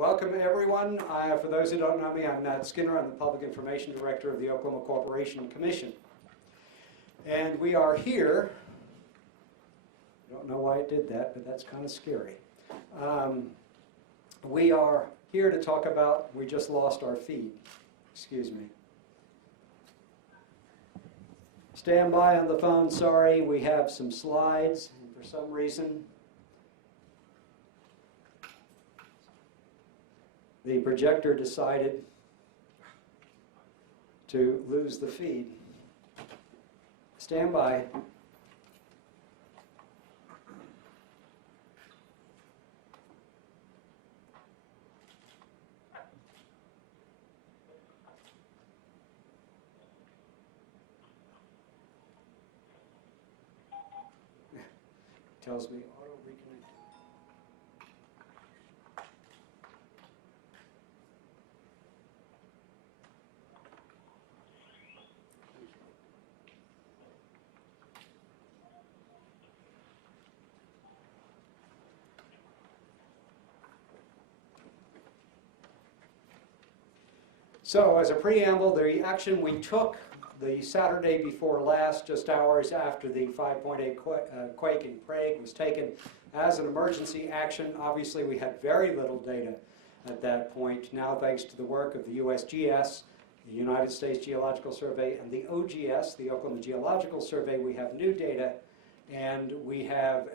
Welcome everyone. For those who don't know me, I'm Matt Skinner. I'm the Public Information Director of the Oklahoma Corporation Commission. And we are here, I don't know why it did that, but that's kind of scary. We are here to talk about, we just lost our feed, excuse me. Stand by on the phone, sorry, we have some slides, and for some reason, the projector decided to lose the feed. Stand by. Tells me auto reconnect. So, as a preamble, the action we took the Saturday before last, just hours after the 5.8 quake in Prague, was taken as an emergency action. Obviously, we had very little data at that point. Now, thanks to the work of the USGS, the United States Geological Survey, and the OGS, the Oklahoma Geological Survey, we have new data, and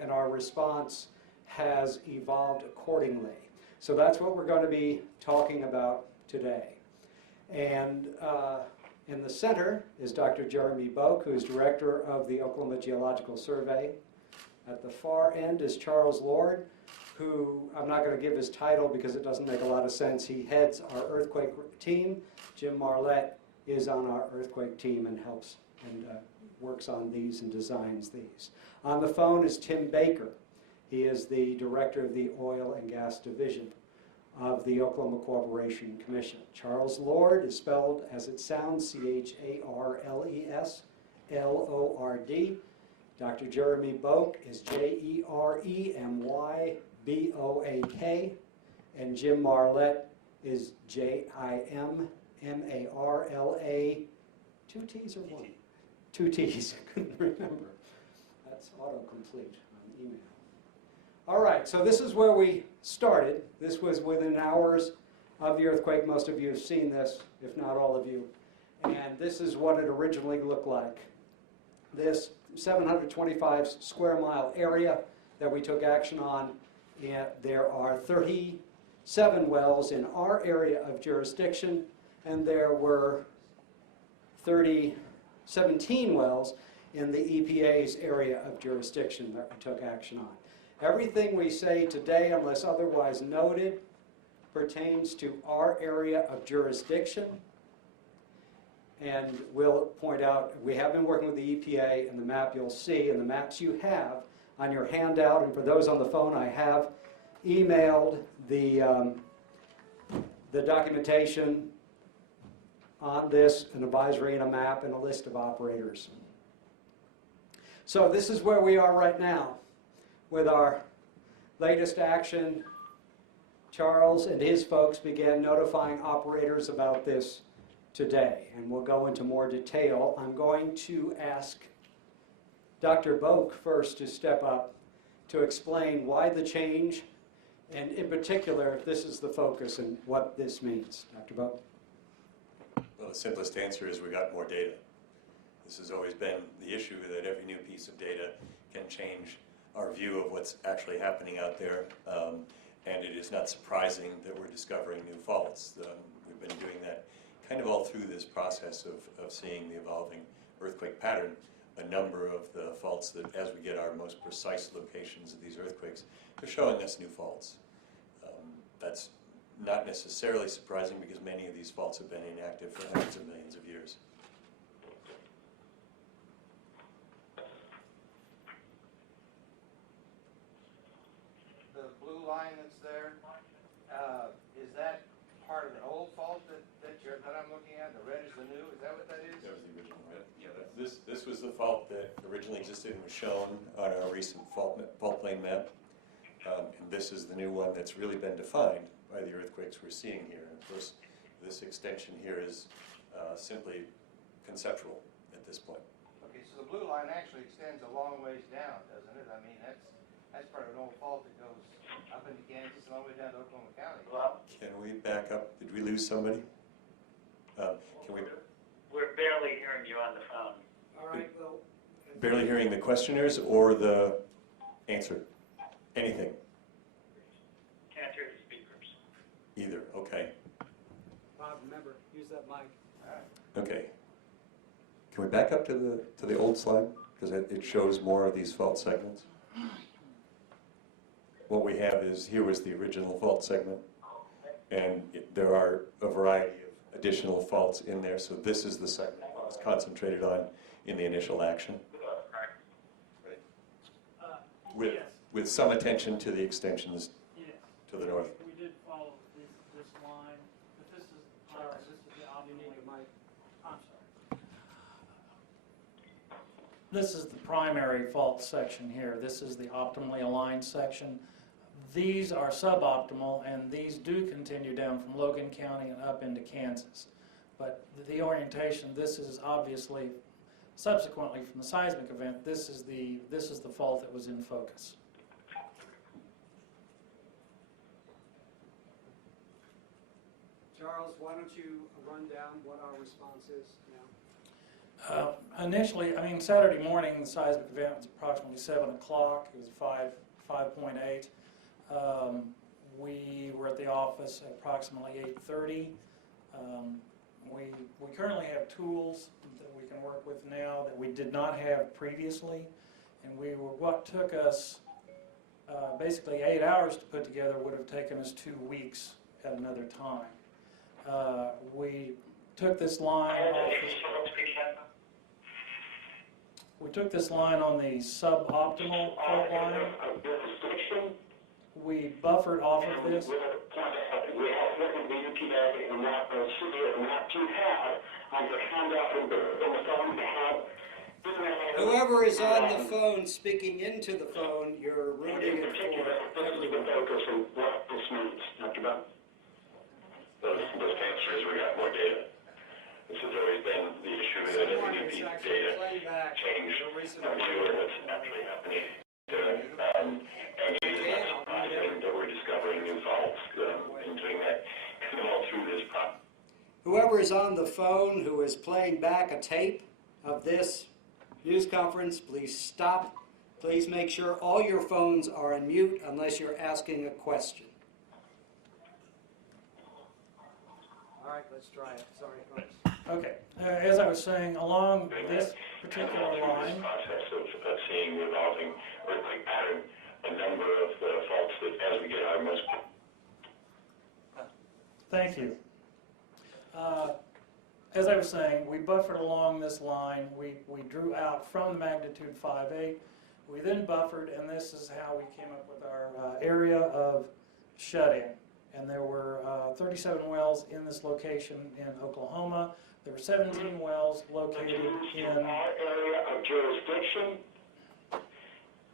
our response has evolved accordingly. So that's what we're going to be talking about today. And in the center is Dr. Jeremy Boak, who is director of the Oklahoma Geological Survey. At the far end is Charles Lord, who I'm not going to give his title because it doesn't make a lot of sense. He heads our earthquake team. Jim Marlette is on our earthquake team and helps and works on these and designs these. On the phone is Tim Baker. He is the director of the Oil and Gas Division of the Oklahoma Corporation Commission. Charles Lord is spelled as it sounds, C-H-A-R-L-E-S, L-O-R-D. Dr. Jeremy Boak is J-E-R-E-M-Y-B-O-A-K, and Jim Marlette is J-I-M-M-A-R-L-A, two T's or one? Two T's, I couldn't remember. That's autocomplete on email. All right, so this is where we started. This was within hours of the earthquake. Most of you have seen this, if not all of you. And this is what it originally looked like. This 725 square mile area that we took action on, there are 37 wells in our area of jurisdiction, and there were 17 wells in the EPA's area of jurisdiction that we took action on. Everything we say today, unless otherwise noted, pertains to our area of jurisdiction. And we'll point out, we have been working with the EPA, and the map you'll see, and the maps you have on your handout, and for those on the phone, I have emailed the documentation on this, an advisory and a map, and a list of operators. So this is where we are right now. With our latest action, Charles and his folks began notifying operators about this today, and we'll go into more detail. I'm going to ask Dr. Boak first to step up to explain why the change, and in particular, this is the focus and what this means. Dr. Boak. Well, the simplest answer is we got more data. This has always been the issue, that every new piece of data can change our view of what's actually happening out there, and it is not surprising that we're discovering new faults. We've been doing that kind of all through this process of seeing the evolving earthquake pattern. A number of the faults that, as we get our most precise locations of these earthquakes, they're showing us new faults. That's not necessarily surprising because many of these faults have been inactive for hundreds of millions of years. Line that's there, is that part of an old fault that I'm looking at? The red is the new, is that what that is? That was the original red. Yeah, this was the fault that originally existed and was shown on our recent fault plane map. And this is the new one that's really been defined. by the earthquakes we're seeing here. And of course, this extension here is simply conceptual at this point. Okay, so the blue line actually extends a long ways down, doesn't it? I mean, that's part of an old fault that goes up into Kansas and all the way down to Oklahoma County. Can we back up? Did we lose somebody? Can we? We're barely hearing you on the phone. All right, well. Barely hearing the questioners or the answer? Anything? Can't hear the speakers. Either, okay. Bob, remember, use that mic. Okay. Can we back up to the old slide? Because it shows more of these fault segments. What we have is, here was the original fault segment, and there are a variety of additional faults in there, so this is the segment that was concentrated on in the initial action. Right. With some attention to the extensions to the north. We did follow this line, but this is the optimal. I'm sorry. This is the primary fault section here. This is the optimally aligned section. These are suboptimal, and these do continue down from Logan County and up into Kansas. But the orientation, this is obviously, subsequently from the seismic event, this is the fault that was in focus. Charles, why don't you run down what our response is now? Initially, I mean, Saturday morning, the seismic event was approximately 7 o'clock. It was 5.8. We were at the office at approximately 8:30. We currently have tools that we can work with now that we did not have previously, and what took us basically 8 hours to put together would have taken us 2 weeks at another time. We took this line off we took this line on the suboptimal fault line. We buffered off of this. Whoever is on the phone speaking into the phone, you're ruining it for everyone. The simplest answer is we got more data. This has always been the issue that every new piece of data change our view of what's actually happening. And that we're discovering new faults and doing that all through this process. Whoever is on the phone who is playing back a tape of this news conference, please stop. Please make sure all your phones are on mute unless you're asking a question. All right, let's try it. Sorry, folks. Okay, as I was saying, along this particular line, This process of seeing revolving earthquake pattern, a number of faults that as we get our most. thank you. As I was saying, we buffered along this line. We drew out from the magnitude 5.8. We then buffered, and this is how we came up with our area of shut-in. And there were 37 wells in this location in Oklahoma. There were 17 wells located in our area of jurisdiction,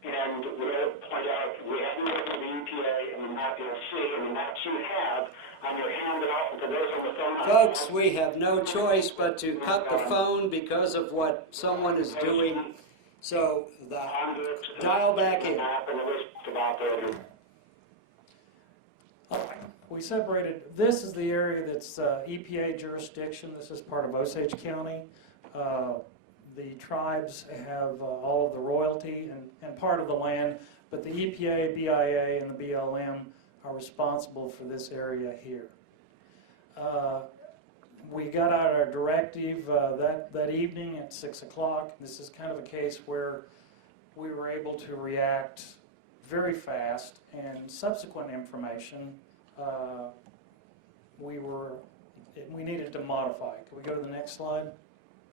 and we'll point out we haven't looked at the EPA and the map you'll see, and the maps you have on your handout for those on the phone. Folks, we have no choice but to cut the phone because of what someone is doing. So dial back in. We separated, this is the area that's EPA jurisdiction. This is part of Osage County. The tribes have all of the royalty and part of the land, but the EPA, BIA, and the BLM are responsible for this area here. We got out our directive that evening at 6 o'clock. This is kind of a case where we were able to react very fast, and subsequent information we needed to modify. Can we go to the next slide?